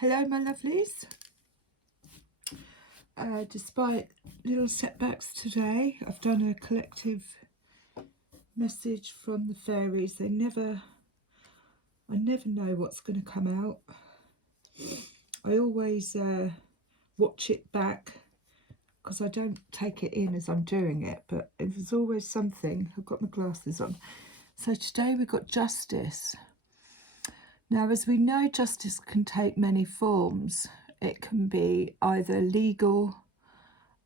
Hello my lovelies. Despite little setbacks today, I've done a collective message from the fairies. I never know what's going to come out. I always watch it back because I don't take it in as I'm doing it, but there's always something. I've got my glasses on. So today we've got justice. Now, as we know, justice can take many forms. It can be either legal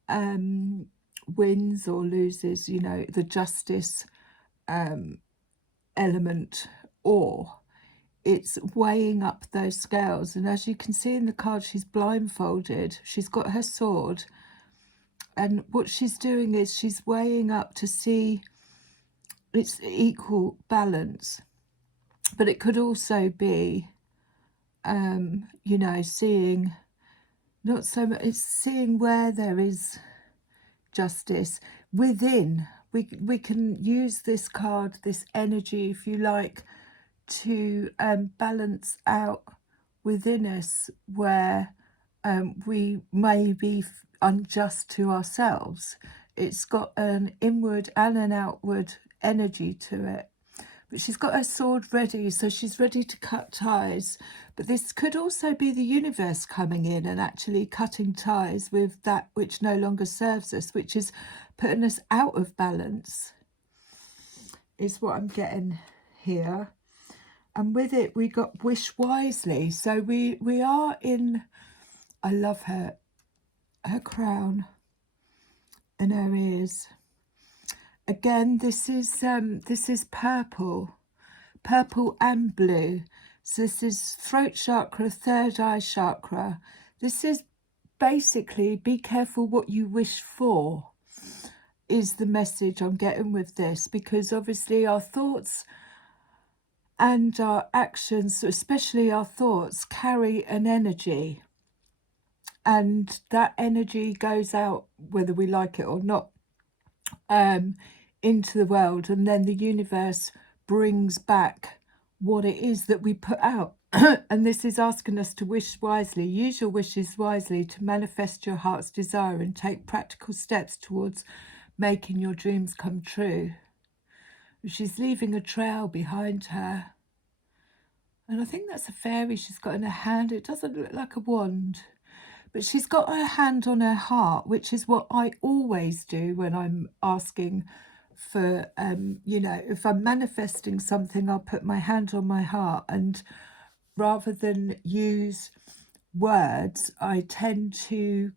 wins or loses, you know, the justice element, or it's weighing up those scales. And as you can see in the card, she's blindfolded, she's got her sword, and what she's doing is she's weighing up to see its equal balance. But it could also be you know, seeing not so much, it's seeing where there is justice within. We can use this card, this energy, if you like, to balance out within us where we may be unjust to ourselves. It's got an inward and an outward energy to it. But she's got her sword ready, so she's ready to cut ties. But this could also be the universe coming in and actually cutting ties with that which no longer serves us, which is putting us out of balance, is what I'm getting here. And with it, we got wish wisely. So we are in, I love her crown and her ears. Again, this is purple and blue. So this is throat chakra, third eye chakra. This is basically, be careful what you wish for, is the message I'm getting with this, because obviously our thoughts and our actions, especially our thoughts, carry an energy, and that energy goes out whether we like it or not into the world, and then the universe brings back what it is that we put out. And this is asking us to wish wisely. Use your wishes wisely to manifest your heart's desire and take practical steps towards making your dreams come true. She's leaving a trail behind her, and I think that's a fairy she's got in her hand. It doesn't look like a wand, but she's got her hand on her heart, which is what I always do when I'm asking for, you know, if I'm manifesting something, I'll put my hand on my heart, and rather than use words, I tend to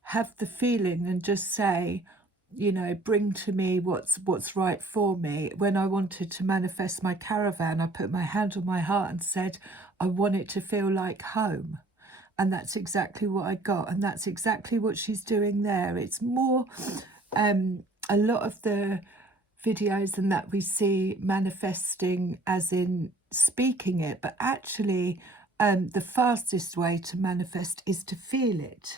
have the feeling and just say, you know, bring to me what's right for me. When I wanted to manifest my caravan, I put my hand on my heart and said, I want it to feel like home. And that's exactly what I got, and that's exactly what she's doing there. It's more a lot of the videos and that we see manifesting as in speaking it, but actually the fastest way to manifest is to feel it.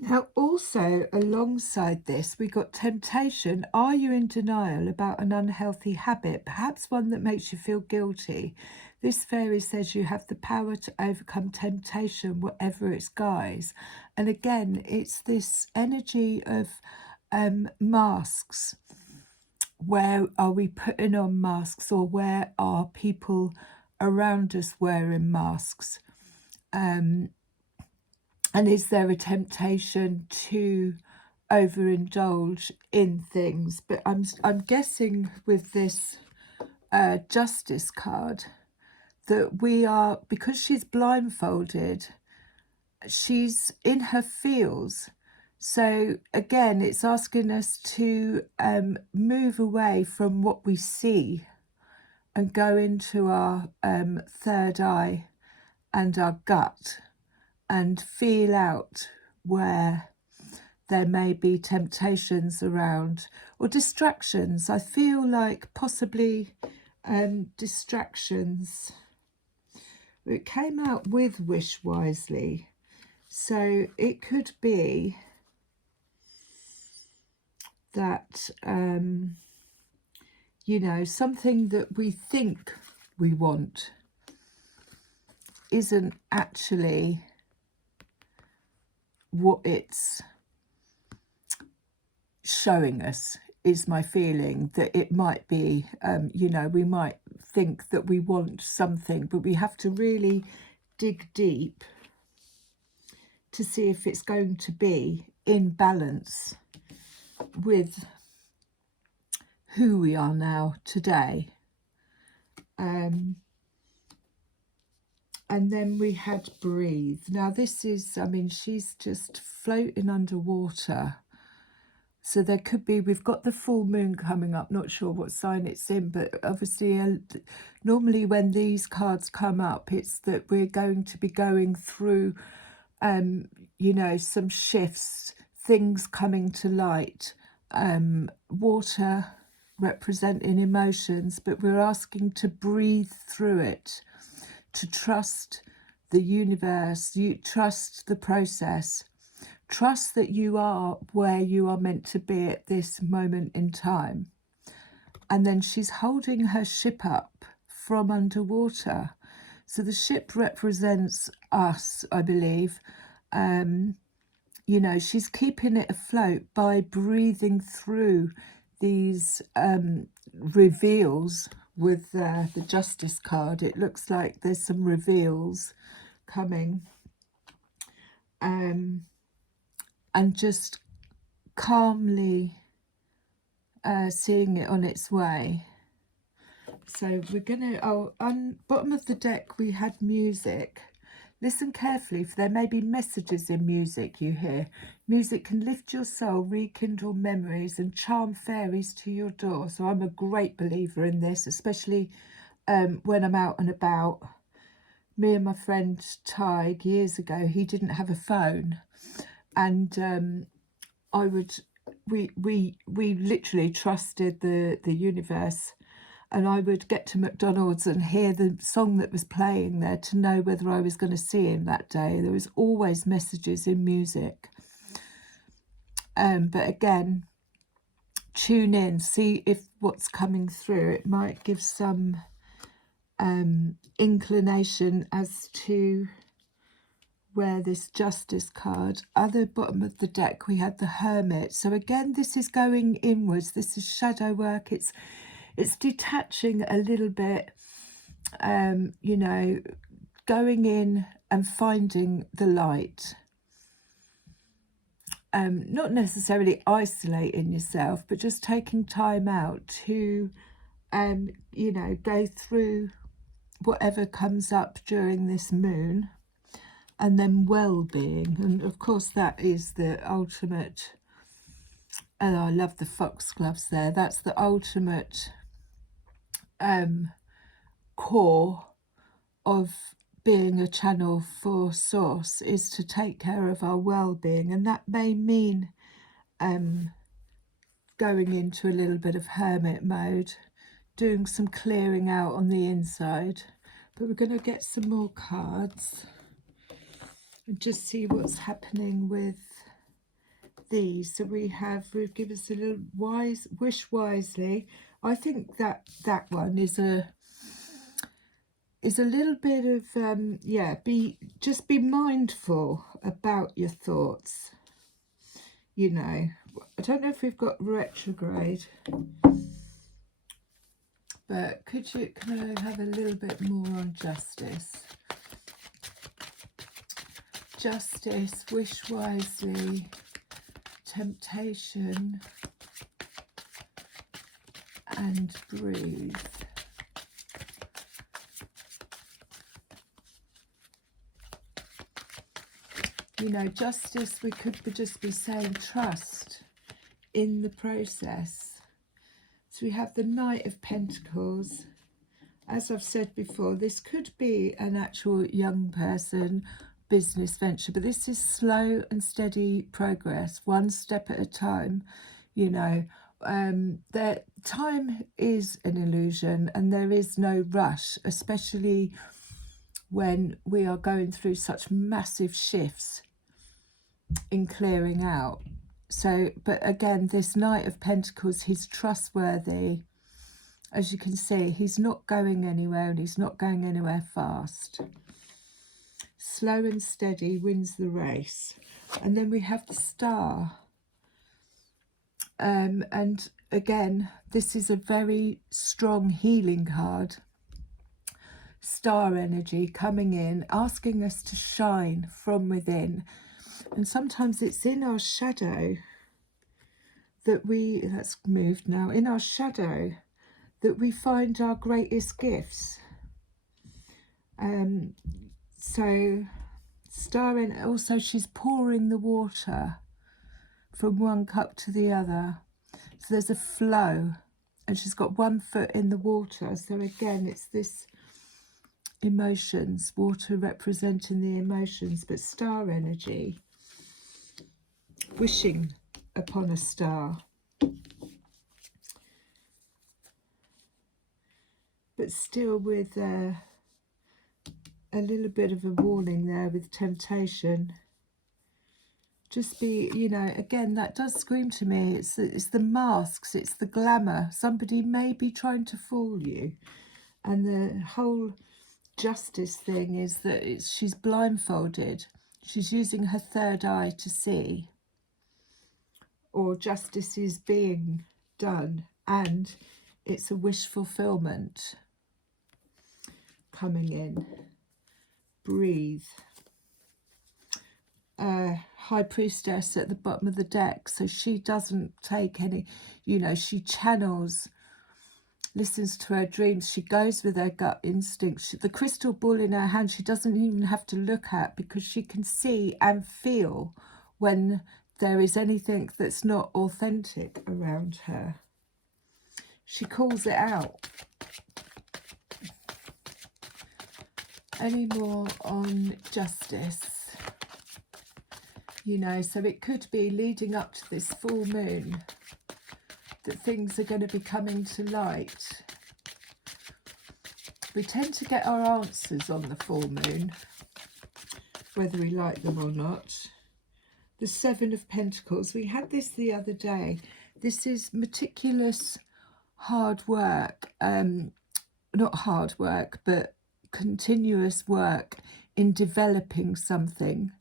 Now, also alongside this, we got temptation. Are you in denial about an unhealthy habit, perhaps one that makes you feel guilty? This fairy says you have the power to overcome temptation, whatever its guise. And again, it's this energy of masks. Where are we putting on masks, or where are people around us wearing masks? And is there a temptation to overindulge in things? But I'm guessing with this justice card that we are, because she's blindfolded, she's in her feels. So again, it's asking us to move away from what we see and go into our third eye and our gut, and feel out where there may be temptations around, or distractions. I feel like possibly distractions. It came out with wish wisely, so it could be that you know, something that we think we want isn't actually what it's showing us, is my feeling. That it might be, you know, we might think that we want something, but we have to really dig deep to see if it's going to be in balance with who we are now today. And then we had breathe. Now this is, I mean, she's just floating underwater. So there could be, we've got the full moon coming up, not sure what sign it's in, but obviously normally when these cards come up, it's that we're going to be going through, you know, some shifts, things coming to light, water representing emotions, but we're asking to breathe through it, to trust the universe, you trust the process, trust that you are where you are meant to be at this moment in time. And then she's holding her ship up from underwater. So the ship represents us, I believe. You know, she's keeping it afloat by breathing through these reveals with the Justice card. It looks like there's some reveals coming. And just calmly seeing it on its way. So we're going to, on bottom of the deck we had music. Listen carefully, for there may be messages in music you hear. Music can lift your soul, rekindle memories, and charm fairies to your door. So I'm a great believer in this, especially when I'm out and about. Me and my friend Tig, years ago, he didn't have a phone, and we literally trusted the universe. And I would get to McDonald's and hear the song that was playing there to know whether I was going to see him that day. There was always messages in music. But again, tune in, see if what's coming through. It might give some inclination as to where this Justice card. Other bottom of the deck we had the Hermit. So again, this is going inwards. This is shadow work. It's detaching a little bit, you know, going in and finding the light. Not necessarily isolating yourself, but just taking time out to, you know, go through whatever comes up during this moon. And then well-being. And of course that is the ultimate, and I love the foxgloves there, that's the ultimate core of being a channel for source, is to take care of our well-being. And that may mean going into a little bit of hermit mode, doing some clearing out on the inside. But we're going to get some more cards and just see what's happening with these. So we give us a little wish wisely. I think that one is a little bit of yeah, just be mindful about your thoughts. You know, I don't know if we've got retrograde, but can I have a little bit more on justice? Justice, wish wisely, temptation, and breathe. You know, justice, we could just be saying trust in the process. So we have the Knight of Pentacles. As I've said before, this could be an actual young person, business venture, but this is slow and steady progress, one step at a time. You know, that time is an illusion and there is no rush, especially when we are going through such massive shifts in clearing out. So, but again, this Knight of Pentacles, he's trustworthy. As you can see, he's not going anywhere and he's not going anywhere fast. slow and steady wins the race. And then we have the Star. And again, this is a very strong healing card. Star energy coming in, asking us to shine from within. And sometimes it's in our shadow that that's moved now, in our shadow that we find our greatest gifts. So Star, and also she's pouring the water from one cup to the other. So there's a flow, and she's got one foot in the water. So again, it's this emotions, water representing the emotions, but star energy, wishing upon a star. But still with a little bit of a warning there with temptation. Just be, you know, again, that does scream to me. It's the masks, it's the glamour. Somebody may be trying to fool you. And the whole justice thing is that she's blindfolded. She's using her third eye to see. Or justice is being done. And it's a wish fulfillment coming in. Breathe. High Priestess at the bottom of the deck, so she doesn't take any, you know, she channels, listens to her dreams, she goes with her gut instinct. The crystal ball in her hand she doesn't even have to look at, because she can see and feel when there is anything that's not authentic around her. She calls it out. Any more on justice? You know, so it could be leading up to this full moon that things are going to be coming to light. We tend to get our answers on the full moon, whether we like them or not. The Seven of Pentacles, we had this the other day. This is meticulous hard work, not hard work, but continuous work in developing something.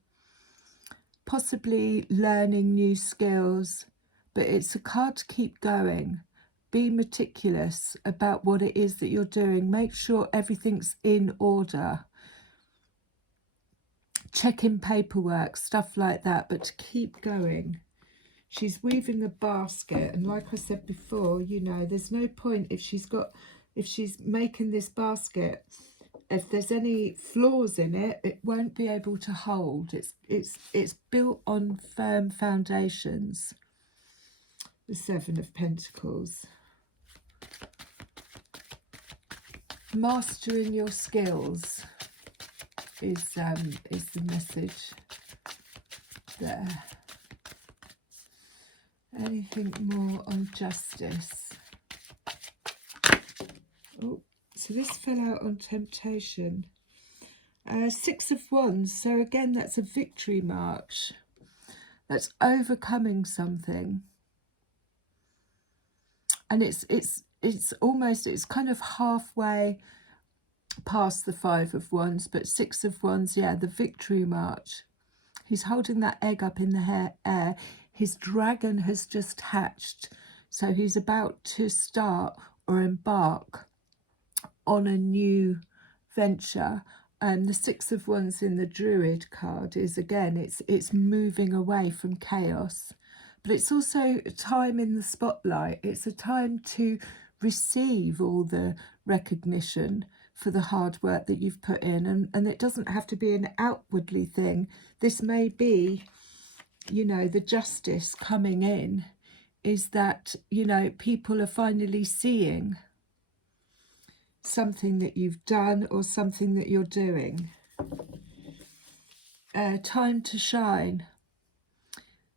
Possibly learning new skills, but it's a card to keep going. Be meticulous about what it is that you're doing. Make sure everything's in order. Checking paperwork, stuff like that, but to keep going. She's weaving a basket, and like I said before, you know, there's no point if she's making this basket, if there's any flaws in it, it won't be able to hold. It's built on firm foundations. The Seven of Pentacles. Mastering your skills is the message there. Anything more on justice? Oh, so this fell out on temptation. Six of Wands. So again, that's a victory march. That's overcoming something. And it's almost, it's kind of halfway past the Five of Wands, but Six of Wands, yeah, the victory march. He's holding that egg up in the air. His dragon has just hatched, so he's about to start or embark on a new venture. And the Six of Wands in the Druid card is, again, it's moving away from chaos. But it's also a time in the spotlight. It's a time to receive all the recognition for the hard work that you've put in. And it doesn't have to be an outwardly thing. This may be, you know, the justice coming in is that, you know, people are finally seeing something that you've done or something that you're doing. Time to shine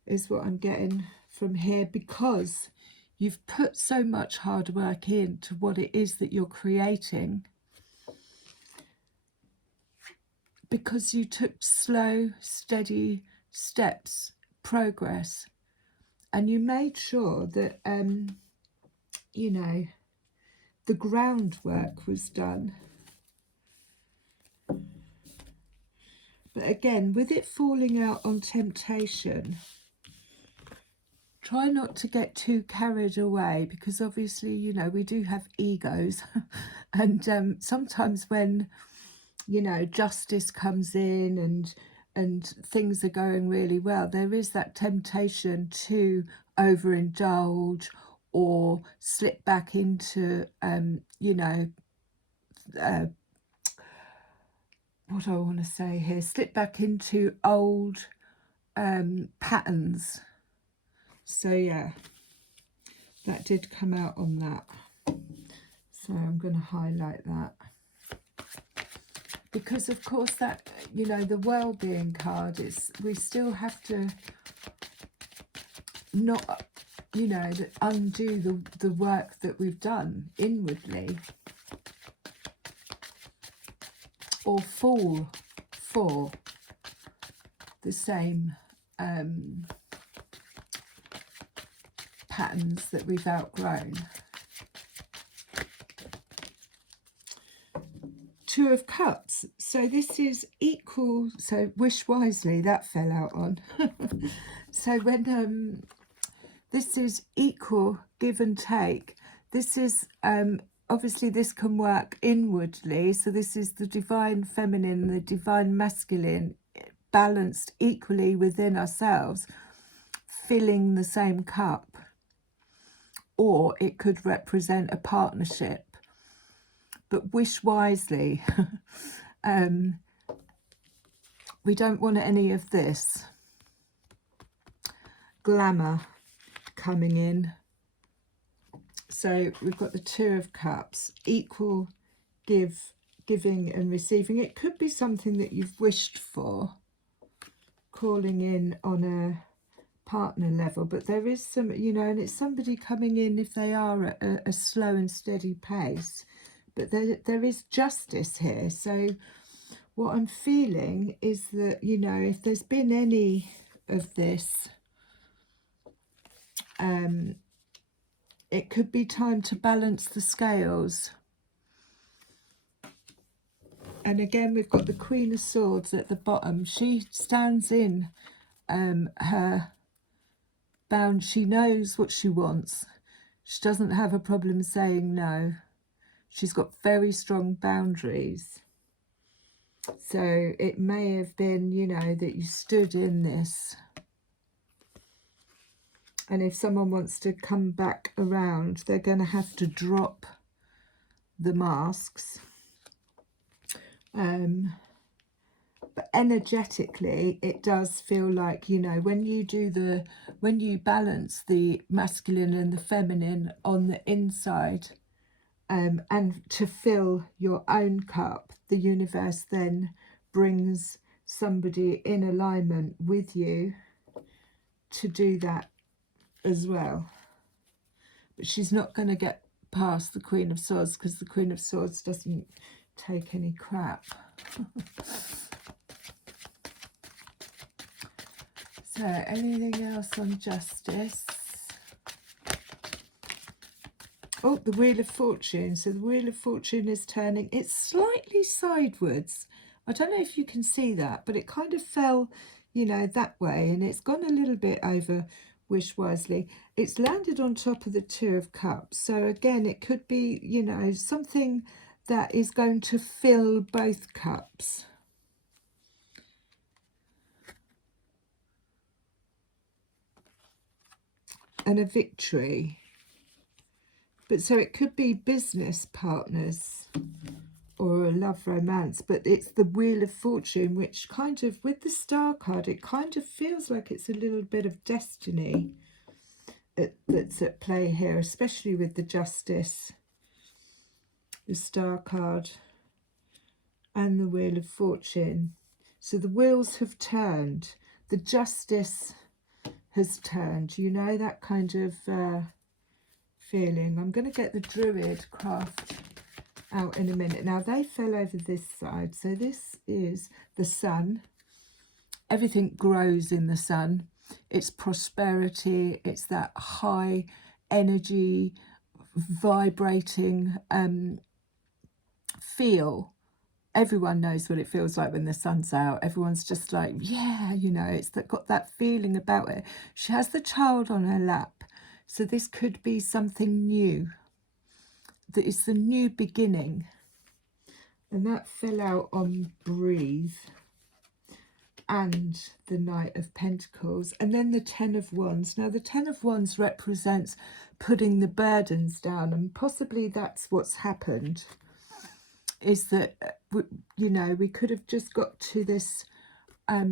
is what I'm getting from here, because you've put so much hard work into what it is that you're creating, because you took slow, steady steps, progress, and you made sure that, you know, the groundwork was done. But again, with it falling out on temptation, try not to get too carried away, because obviously, you know, we do have egos. And sometimes when, you know, justice comes in and things are going really well, there is that temptation to overindulge or slip back into, you know, what do I want to say here? Slip back into old patterns. So yeah, that did come out on that. So I'm going to highlight that. Because of course that, you know, the well-being card, is we still have to not, you know, undo the work that we've done inwardly, or fall for the same patterns that we've outgrown. Two of Cups. So this is equal. So wish wisely, that fell out on. So when this is equal give and take. This is obviously this can work inwardly. So this is the divine feminine and the divine masculine balanced equally within ourselves, filling the same cup. Or it could represent a partnership. But wish wisely. We don't want any of this glamour coming in. So we've got the Two of Cups, equal giving and receiving. It could be something that you've wished for, calling in on a partner level, but there is some, you know, and it's somebody coming in if they are at a slow and steady pace. But there is justice here. So what I'm feeling is that, you know, if there's been any of this, it could be time to balance the scales. And again, we've got the Queen of Swords at the bottom. She stands in her bound. She knows what she wants. She doesn't have a problem saying no. She's got very strong boundaries. So it may have been, you know, that you stood in this. And if someone wants to come back around, they're going to have to drop the masks. But energetically, it does feel like, you know, when you balance the masculine and the feminine on the inside, and to fill your own cup, the universe then brings somebody in alignment with you to do that as well. But she's not going to get past the Queen of Swords, because the Queen of Swords doesn't take any crap. So anything else on justice? Oh, the Wheel of Fortune. So the Wheel of Fortune is turning. It's slightly sidewards. I don't know if you can see that, but it kind of fell, you know, that way. And it's gone a little bit over wish wisely. It's landed on top of the Two of Cups. So again, it could be, you know, something that is going to fill both cups. And a victory. But so it could be business partners or a love romance, but it's the Wheel of Fortune, which kind of, with the Star card, it kind of feels like it's a little bit of destiny that's at play here, especially with the Justice, the Star card, and the Wheel of Fortune. So the wheels have turned, the Justice has turned, you know, that kind of feeling. I'm going to get the Druid craft out in a minute. Now they fell over this side, so this is the sun. Everything grows in the sun. It's prosperity, it's that high energy vibrating feel everyone knows what it feels like when the sun's out. Everyone's just like, yeah, you know, it's got that feeling about it. She has the child on her lap. So this could be something new. That is the new beginning. And that fell out on Breathe and the Knight of Pentacles. And then the Ten of Wands. Now the Ten of Wands represents putting the burdens down, and possibly that's what's happened. Is that, you know, we could have just got to this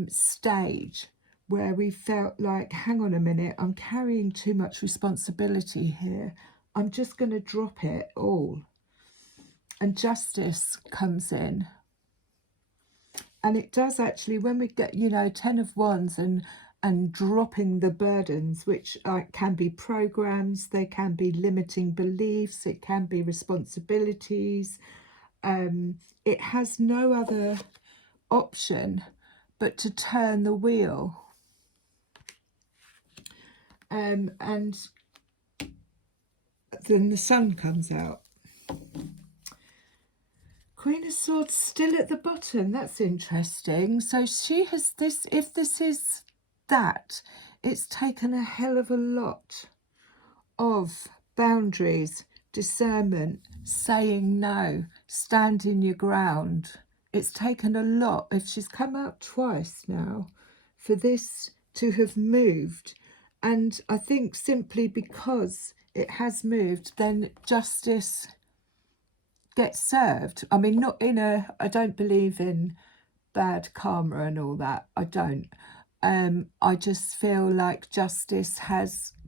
stage where we felt like, hang on a minute, I'm carrying too much responsibility here. I'm just going to drop it all. And justice comes in. And it does actually, when we get, you know, Ten of Wands and dropping the burdens, which can be programs, they can be limiting beliefs, it can be responsibilities. It has no other option but to turn the wheel. And then the sun comes out. Queen of Swords still at the bottom. That's interesting. So she has this, if this is that, it's taken a hell of a lot of boundaries, discernment, saying no, standing your ground. It's taken a lot. If she's come out twice now, for this to have moved. And I think simply because it has moved, then justice gets served. I mean, not in a, I don't believe in bad karma and all that. I don't. I just feel like justice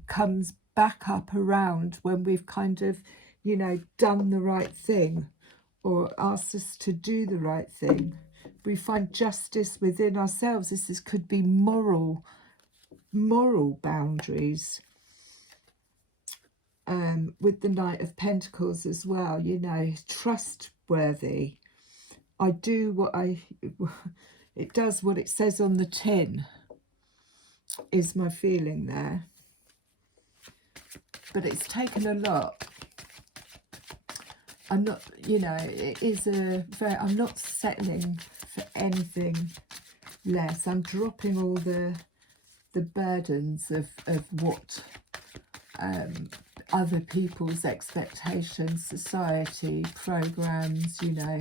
comes back up around when we've kind of, you know, done the right thing or asked us to do the right thing. We find justice within ourselves. This could be moral boundaries. With the Knight of Pentacles as well, you know, trustworthy. I do what it does what it says on the tin, is my feeling there. But it's taken a lot. I'm not, you know, it is I'm not settling for anything less. I'm dropping all the burdens of what other people's expectations, society, programs, you know.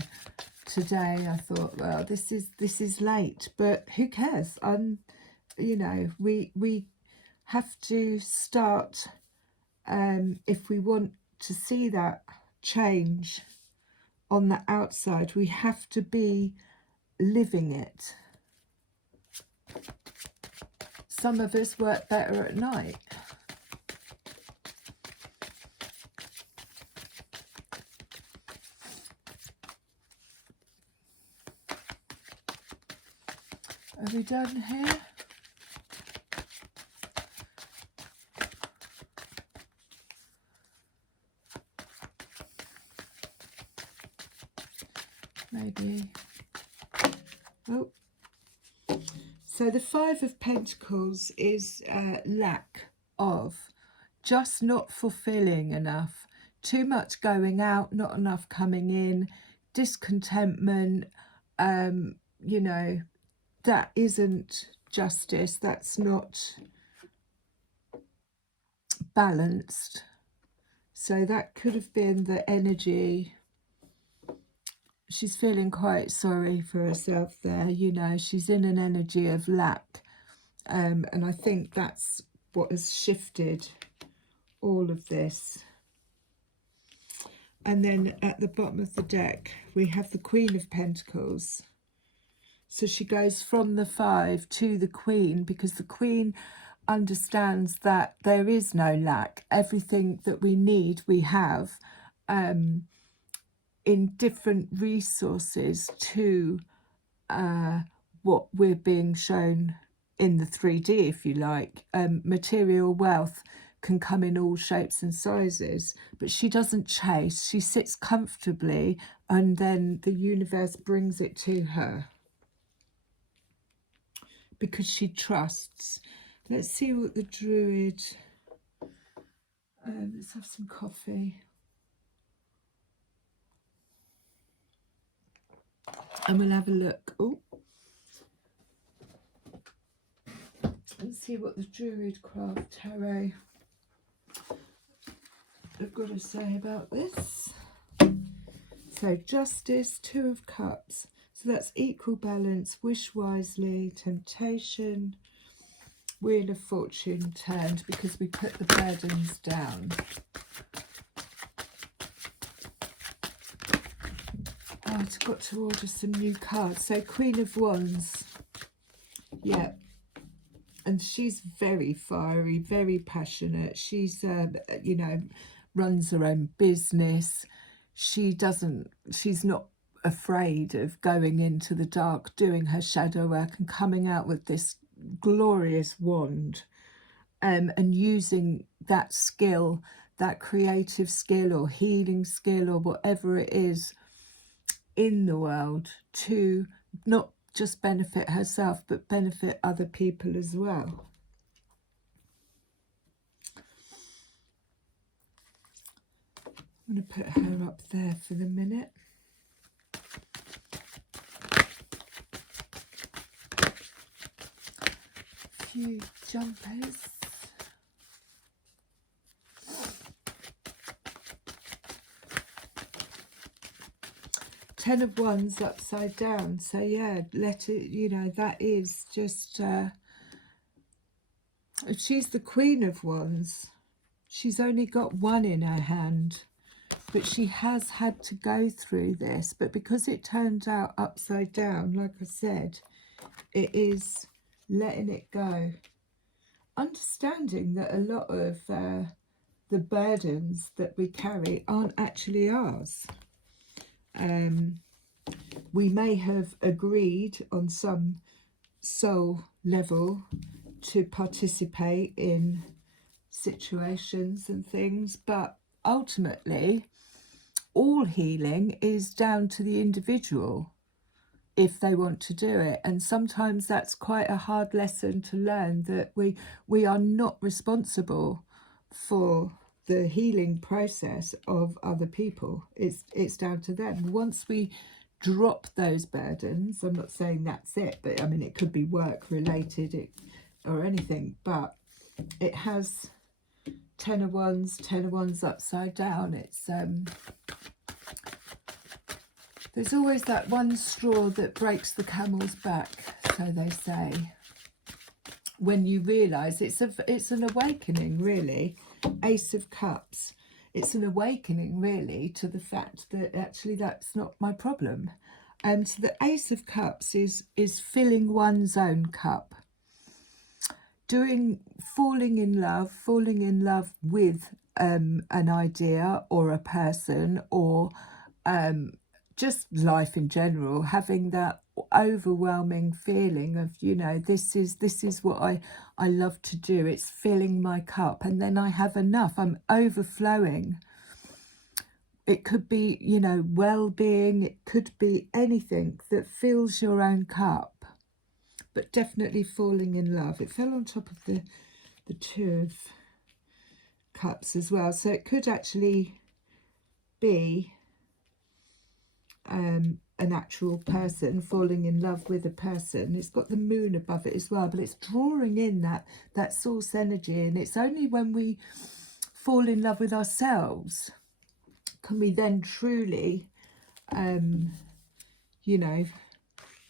Today I thought, well, this is late, but who cares? You know, we have to start, if we want to see that change on the outside, we have to be living it. Some of us work better at night. Are we done here? Maybe. Oh. So the Five of Pentacles is lack of, just not fulfilling enough. Too much going out, not enough coming in. Discontentment, you know, that isn't justice. That's not balanced. So that could have been the energy. She's feeling quite sorry for herself there, you know, she's in an energy of lack. And I think that's what has shifted all of this. And then at the bottom of the deck, we have the Queen of Pentacles. So she goes from the Five to the Queen, because the Queen understands that there is no lack. Everything that we need, we have in different resources to what we're being shown in the 3D, if you like. Material wealth can come in all shapes and sizes, but she doesn't chase. She sits comfortably, and then the universe brings it to her because she trusts. Let's see what the Druid... let's have some coffee. And we'll have a look. Oh, and see what the Druidcraft Tarot have got to say about this. So Justice, Two of Cups. So that's equal balance, wish wisely, temptation, Wheel of Fortune turned because we put the burdens down. Oh, I've got to order some new cards. So Queen of Wands. Yeah. And she's very fiery, very passionate. She's, you know, runs her own business. She's not afraid of going into the dark, doing her shadow work and coming out with this glorious wand, and using that skill, that creative skill or healing skill or whatever it is in the world to not just benefit herself but benefit other people as well. I'm going to put her up there for the minute. A few jumpers. Ten of Wands upside down. So yeah, let it, you know, that is just, if she's the Queen of Wands, she's only got one in her hand. But she has had to go through this. But because it turned out upside down, like I said, it is letting it go. Understanding that a lot of the burdens that we carry aren't actually ours. We may have agreed on some soul level to participate in situations and things, but ultimately all healing is down to the individual if they want to do it. And sometimes that's quite a hard lesson to learn, that we are not responsible for the healing process of other people. It's down to them. Once we drop those burdens, I'm not saying that's it, but I mean it could be work related or anything, but it has Ten of Wands upside down. It's there's always that one straw that breaks the camel's back, so they say. When you realise it's an awakening, really. Ace of Cups. It's an awakening, really, to the fact that actually that's not my problem. So the Ace of Cups is filling one's own cup. Falling in love with an idea or a person, or just life in general, having that overwhelming feeling of, you know, this is what I love to do. It's filling my cup, and then I have enough. I'm overflowing. It could be, you know, well-being. It could be anything that fills your own cup. But definitely falling in love. It fell on top of the Two of Cups as well. So it could actually be an actual person falling in love with a person. It's got the moon above it as well, but it's drawing in that source energy. And it's only when we fall in love with ourselves can we then truly, you know,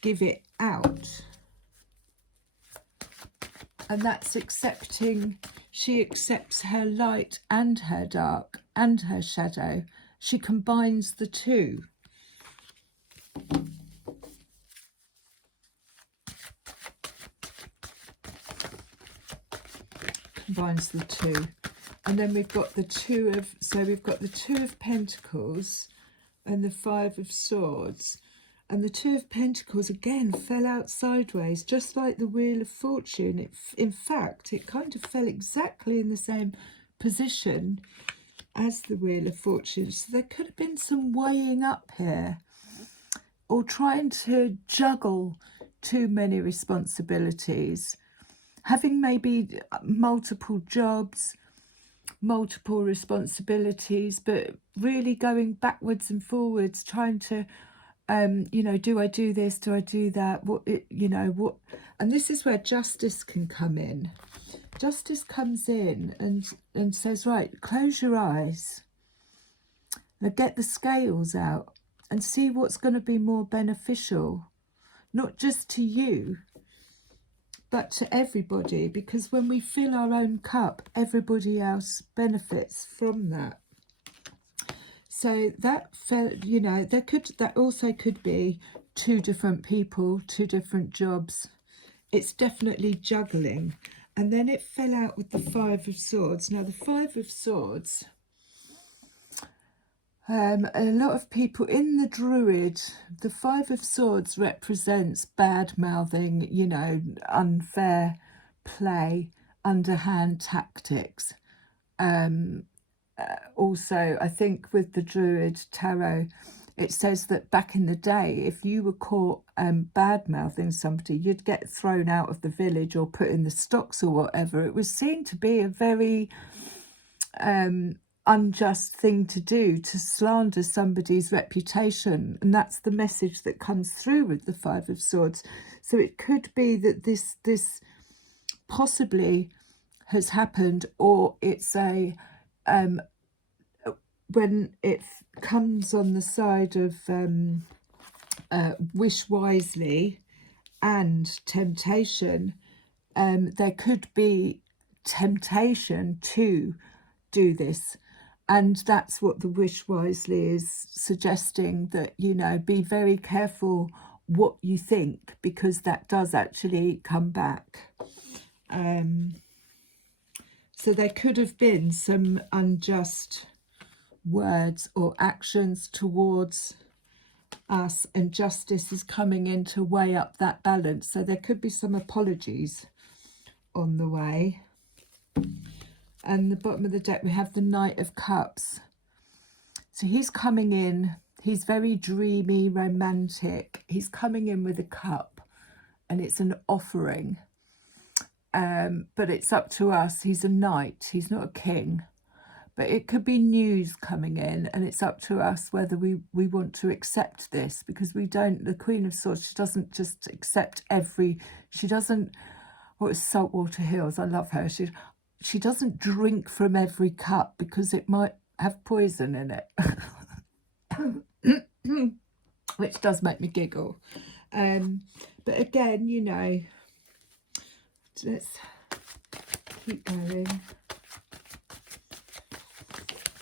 give it out. And that's accepting. She accepts her light and her dark and her shadow. She combines the two. Combines the two. And then we've got the Two of Pentacles and the Five of Swords. And the Two of Pentacles, again, fell out sideways, just like the Wheel of Fortune. In fact, it kind of fell exactly in the same position as the Wheel of Fortune. So there could have been some weighing up here, or trying to juggle too many responsibilities. Having maybe multiple jobs, multiple responsibilities, but really going backwards and forwards, trying to you know, do I do this? Do I do that? You know, what? And this is where justice can come in. Justice comes in and says, right, close your eyes. Now get the scales out and see what's going to be more beneficial, not just to you, but to everybody. Because when we fill our own cup, everybody else benefits from that. So that, you know, that also could be 2 different people, 2 different jobs. It's definitely juggling. And then it fell out with the 5 of Swords. Now the 5 of Swords, a lot of people in the Druid, the 5 of Swords represents bad mouthing, you know, unfair play, underhand tactics. Also, I think with the Druid Tarot, it says that back in the day, if you were caught bad-mouthing somebody, you'd get thrown out of the village or put in the stocks or whatever. It was seen to be a very unjust thing to do, to slander somebody's reputation. And that's the message that comes through with the 5 of Swords. So it could be that this possibly has happened, or it's a... when it comes on the side of wish wisely and temptation, there could be temptation to do this. And that's what the wish wisely is suggesting, that, you know, be very careful what you think, because that does actually come back. So there could have been some unjust words or actions towards us, and justice is coming in to weigh up that balance. So there could be some apologies on the way. And the bottom of the deck, we have the Knight of Cups. So he's coming in, he's very dreamy, romantic. He's coming in with a cup, and it's an offering. But it's up to us. He's a knight, he's not a king. But it could be news coming in, and it's up to us whether we want to accept this, because we don't, the Queen of Swords, she doesn't just accept she doesn't, what is Saltwater Hills, I love her, she doesn't drink from every cup, because it might have poison in it. Which does make me giggle. But again, you know, let's keep going.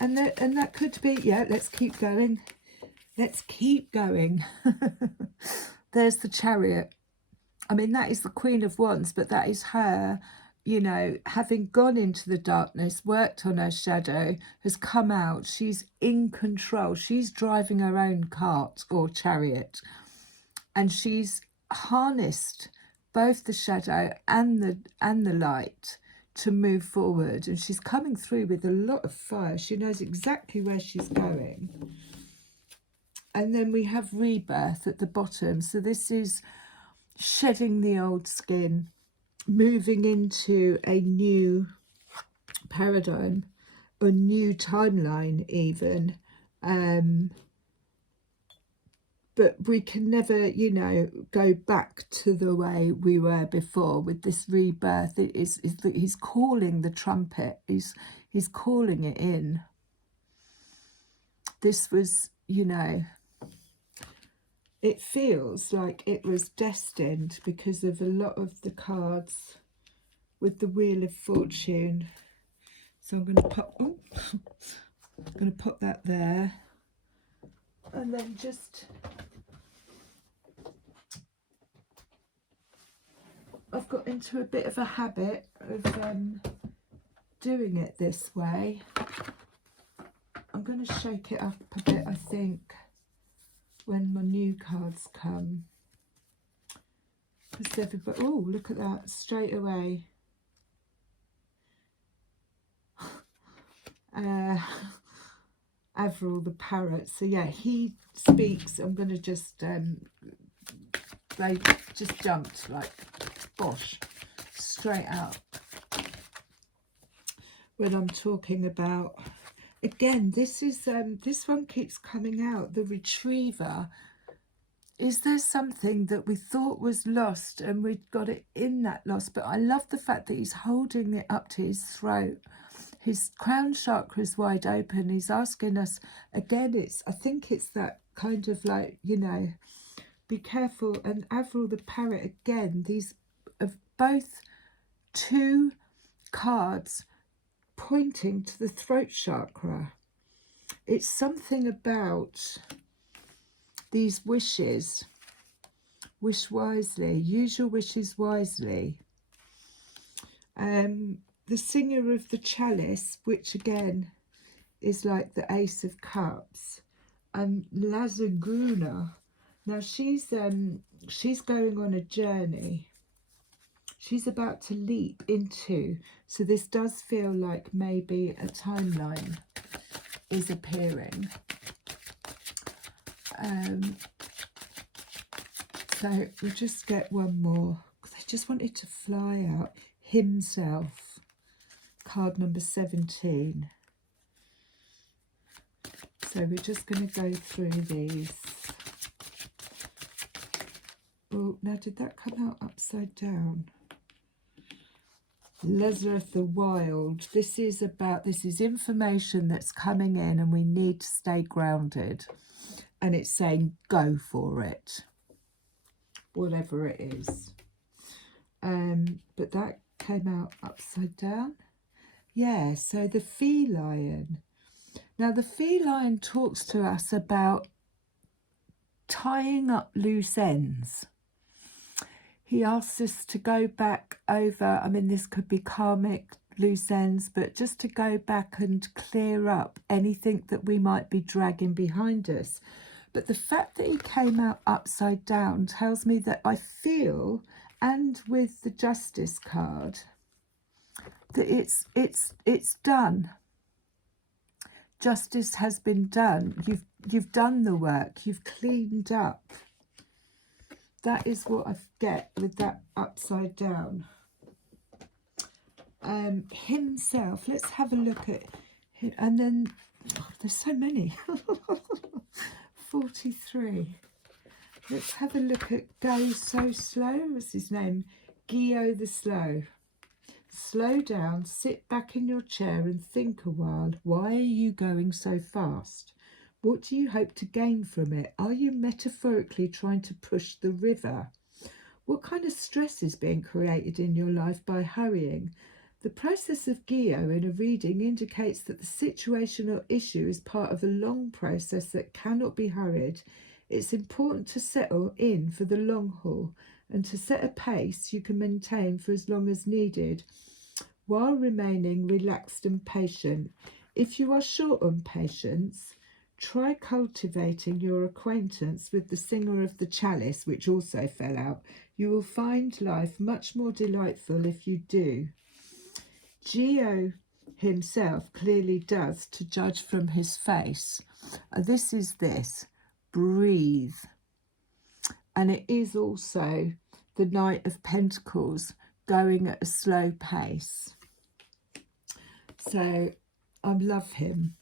And that could be, yeah, let's keep going. Let's keep going. There's the Chariot. I mean, that is the Queen of Wands, but that is her, you know, having gone into the darkness, worked on her shadow, has come out. She's in control. She's driving her own cart or chariot. And she's harnessed both the shadow and the light to move forward, and she's coming through with a lot of fire. She knows exactly where she's going. And then we have rebirth at the bottom. So this is shedding the old skin, moving into a new paradigm, a new timeline even. But we can never, you know, go back to the way we were before. With this rebirth, he's calling the trumpet. He's calling it in. This was, you know, it feels like it was destined because of a lot of the cards with the Wheel of Fortune. So I'm going to pop. Oh, I'm going to pop that there, and then just. I've got into a bit of a habit of doing it this way. I'm going to shake it up a bit, I think, when my new cards come. Because everybody, oh, look at that, straight away. Avril the parrot. So yeah, he speaks. I'm going to just, they just jumped like, bosh, straight out. When I'm talking about, again, this is this one keeps coming out, the Retriever. is there something that we thought was lost and we'd got it in that loss? But I love the fact that he's holding it up to his throat. His crown chakra is wide open. He's asking us, again, I think it's that kind of like, you know, be careful. And Avril the parrot, again, these are both two cards pointing to the throat chakra. It's something about these wishes. Wish wisely, use your wishes wisely. The singer of the chalice, which again is like the Ace of Cups, and Lazaguna. Now she's going on a journey. She's about to leap into, so this does feel like maybe a timeline is appearing. So we'll just get one more, because I just wanted to fly out. Himself, card number 17. So we're just going to go through these. Oh, now did that come out upside down? Lazarus the Wild. This is information that's coming in and we need to stay grounded. And it's saying go for it. Whatever it is. But that came out upside down. Yeah, so the feline. Now the feline talks to us about tying up loose ends. He asks us to go back over, I mean, this could be karmic loose ends, but just to go back and clear up anything that we might be dragging behind us. But the fact that he came out upside down tells me that I feel, and with the Justice card, that it's done. Justice has been done. You've done the work. You've cleaned up. That is what I get with that upside down. Himself. Let's have a look at him. And then there's so many. 43. Let's have a look at Go So Slow. What's his name? Gio the Slow. Slow down, sit back in your chair and think a while. Why are you going so fast? What do you hope to gain from it? Are you metaphorically trying to push the river? What kind of stress is being created in your life by hurrying? The process of Gio in a reading indicates that the situation or issue is part of a long process that cannot be hurried. It's important to settle in for the long haul and to set a pace you can maintain for as long as needed, while remaining relaxed and patient. If you are short on patience, try cultivating your acquaintance with the singer of the chalice, which also fell out. You will find life much more delightful if you do. Gio himself clearly does, to judge from his face. This is this. Breathe. And it is also the Knight of Pentacles going at a slow pace. So I love him.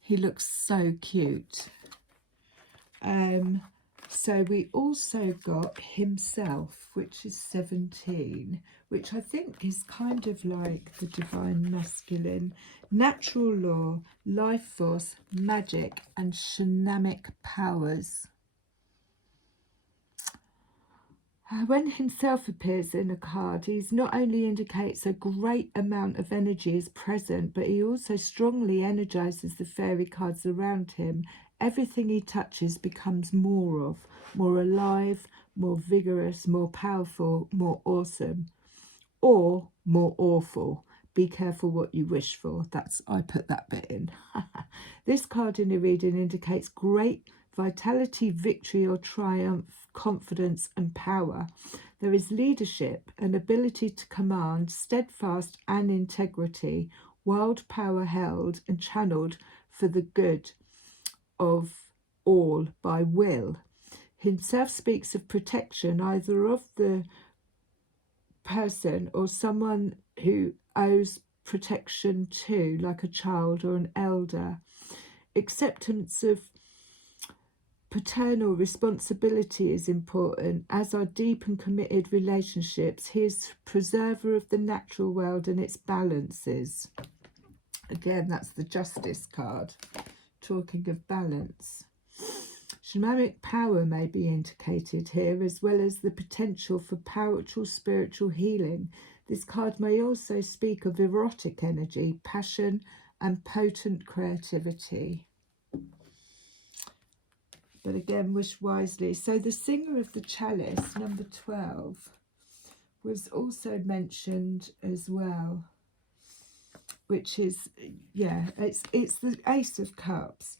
He looks so cute. So we also got himself, which is 17, which I think is kind of like the divine masculine. Natural law, life force, magic and shamanic powers. When himself appears in a card, he not only indicates a great amount of energy is present, but he also strongly energizes the fairy cards around him. Everything he touches becomes more alive, more vigorous, more powerful, more awesome, or more awful. Be careful what you wish for. I put that bit in. This card in the reading indicates great vitality, victory or triumph, confidence and power. There is leadership, an ability to command, steadfast and integrity, wild power held and channeled for the good of all by will. Himself speaks of protection, either of the person or someone who owes protection to, like a child or an elder. Acceptance of Paternal responsibility is important, as are deep and committed relationships. He is preserver of the natural world and its balances. Again, that's the Justice card, talking of balance. Shamanic power may be indicated here, as well as the potential for powerful spiritual healing. This card may also speak of erotic energy, passion, and potent creativity. But again, wish wisely. So the Singer of the Chalice, number 12, was also mentioned as well, which is, yeah, it's the Ace of Cups.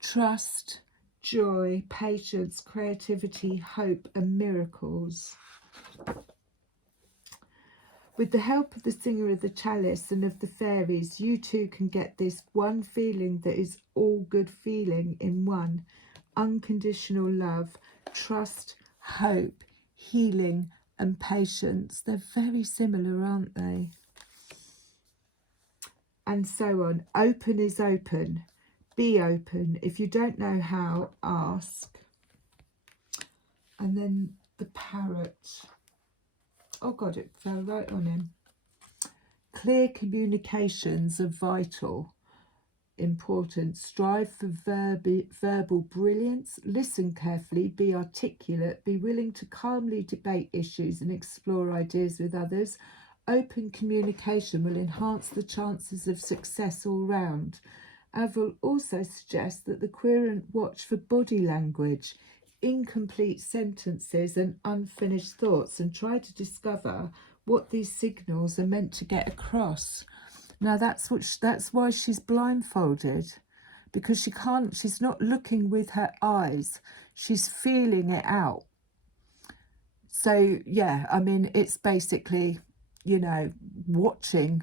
Trust, joy, patience, creativity, hope, and miracles. With the help of the Singer of the Chalice and of the fairies, you too can get this one feeling that is all good feeling in one. Unconditional love, trust, hope, healing, and patience. They're very similar, aren't they? And so on. Open is open. Be open. If you don't know how, ask. And then the parrot. Oh God, it fell right on him. Clear communications are vital. Important. Strive for verbal brilliance. Listen carefully. Be articulate. Be willing to calmly debate issues and explore ideas with others. Open communication will enhance the chances of success all round. I will also suggest that the querent watch for body language, incomplete sentences and unfinished thoughts, and try to discover what these signals are meant to get across. Now that's why she's blindfolded, because she's not looking with her eyes, she's feeling it out. So yeah, I mean, it's basically, you know, watching.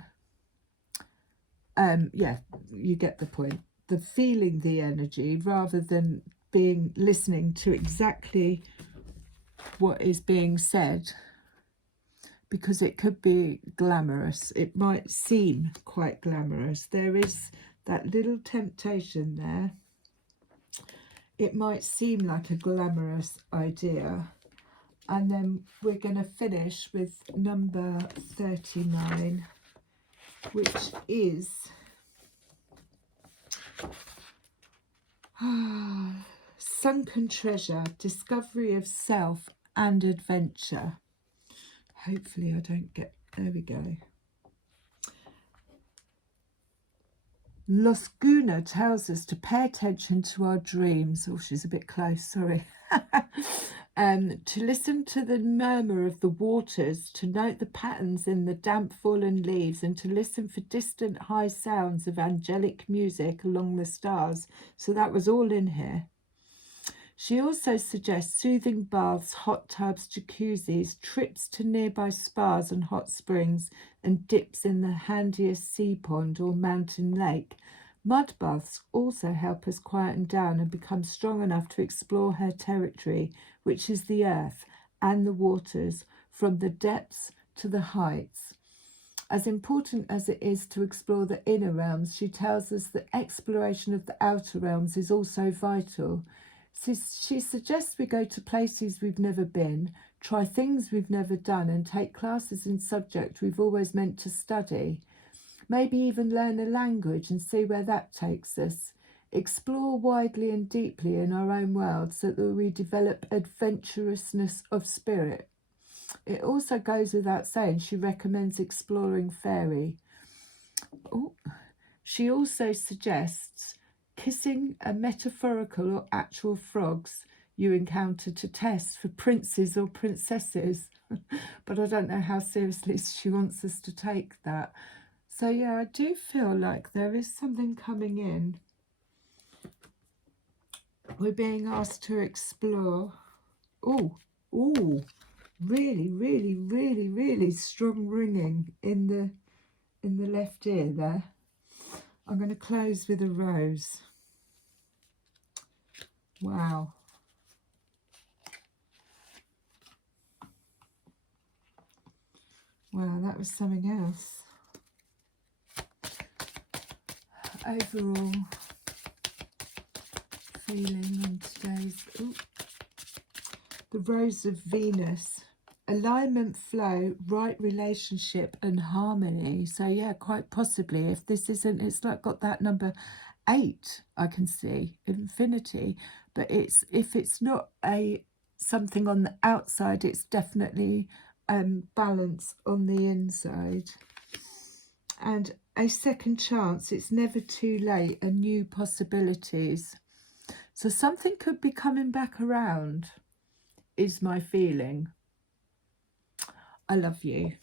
Yeah, you get the point. The feeling the energy rather than listening to exactly what is being said, because it could be glamorous. It might seem quite glamorous. There is that little temptation there. It might seem like a glamorous idea. And then we're going to finish with number 39, which is sunken treasure, discovery of self and adventure. Hopefully I don't get, there we go. Losguna tells us to pay attention to our dreams. Oh, she's a bit close, sorry. To listen to the murmur of the waters, to note the patterns in the damp fallen leaves, and to listen for distant high sounds of angelic music along the stars. So that was all in here. She also suggests soothing baths, hot tubs, jacuzzis, trips to nearby spas and hot springs, and dips in the handiest sea pond or mountain lake. Mud baths also help us quieten down and become strong enough to explore her territory, which is the earth and the waters, from the depths to the heights. As important as it is to explore the inner realms, she tells us that exploration of the outer realms is also vital. She suggests we go to places we've never been, try things we've never done, and take classes in subjects we've always meant to study. Maybe even learn a language and see where that takes us. Explore widely and deeply in our own world so that we develop adventurousness of spirit. It also goes without saying she recommends exploring fairy. Oh, she also suggests kissing a metaphorical or actual frogs you encounter to test for princes or princesses. But I don't know how seriously she wants us to take that. So yeah, I do feel like there is something coming in. We're being asked to explore. Oh, really, really, really, really strong ringing in the left ear there. I'm going to close with a rose. Wow. Wow, that was something else. Overall, feeling on today's... Ooh, the Rose of Venus. Alignment, flow, right relationship and harmony. So yeah, quite possibly, if this isn't, it's like got that number 8, I can see, infinity. But it's, if it's not a something on the outside, it's definitely balance on the inside. And a second chance, it's never too late, and new possibilities. So something could be coming back around, is my feeling. I love you.